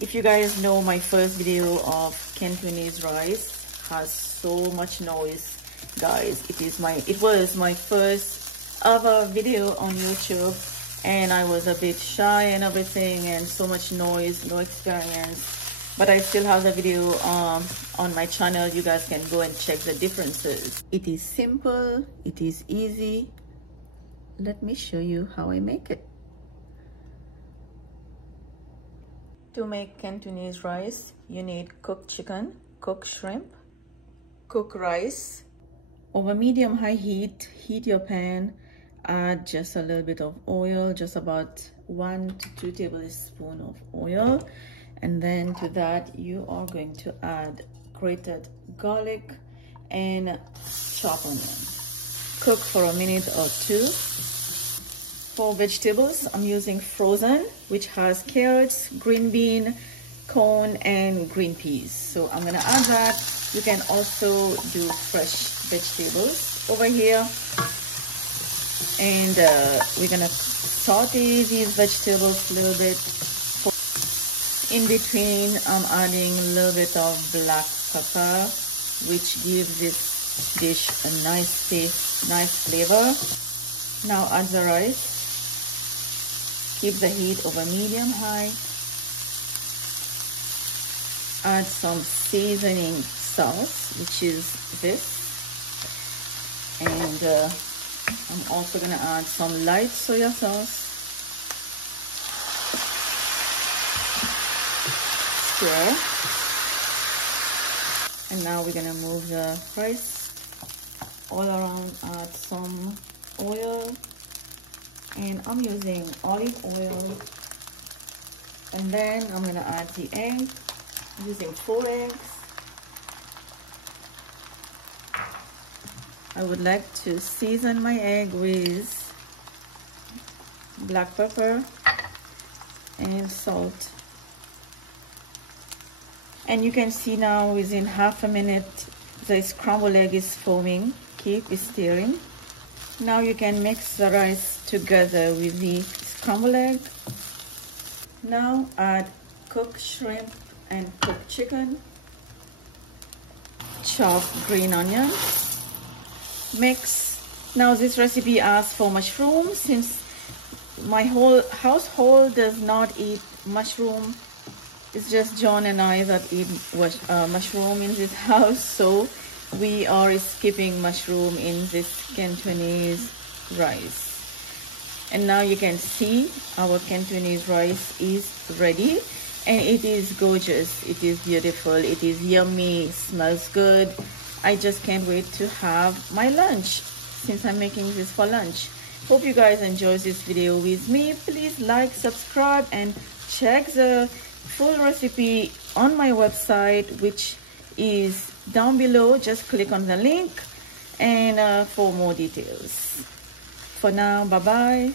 If you guys know, my first video of Cantonese rice has so much noise, guys. It was my first ever video on YouTube, and I was a bit shy and everything, and so much noise, no experience. But I still have the video on my channel. You guys can go and check the differences. It is simple, it is easy. Let me show you how I make it. To make Cantonese rice, you need cooked chicken, cooked shrimp, cooked rice. Over medium-high heat, heat your pan, add just a little bit of oil, just about 1 to 2 tablespoons of oil. And then to that, you are going to add grated garlic and chopped onion. Cook for a minute or two. For vegetables, I'm using frozen, which has carrots, green bean, corn, and green peas. So I'm gonna add that. You can also do fresh vegetables over here. And we're gonna saute these vegetables a little bit. In between, I'm adding a little bit of black pepper, which gives this dish a nice taste, nice flavor. Now add the rice. Keep the heat over medium-high. Add some seasoning sauce, which is this. And I'm also gonna add some light soy sauce. Stir. And now we're gonna move the rice all around. Add some oil. And I'm using olive oil, and then I'm gonna add the egg. I'm using 4 eggs. I would like to season my egg with black pepper and salt. And you can see now within half a minute the scrambled egg is forming. Keep stirring. Now you can mix the rice together with the scrambled egg. Now add cooked shrimp and cooked chicken. Chop green onion. Mix. Now this recipe asks for mushroom. Since my whole household does not eat mushroom, it's just John and I that eat mushroom in this house, so we are skipping mushroom in this Cantonese rice. And now you can see our Cantonese rice is ready, and it is gorgeous, it is beautiful, it is yummy, it smells good. I just can't wait to have my lunch, since I'm making this for lunch. Hope you guys enjoy this video with me. Please like, subscribe, and check the full recipe on my website, which is down below. Just click on the link and for more details. For now, bye bye.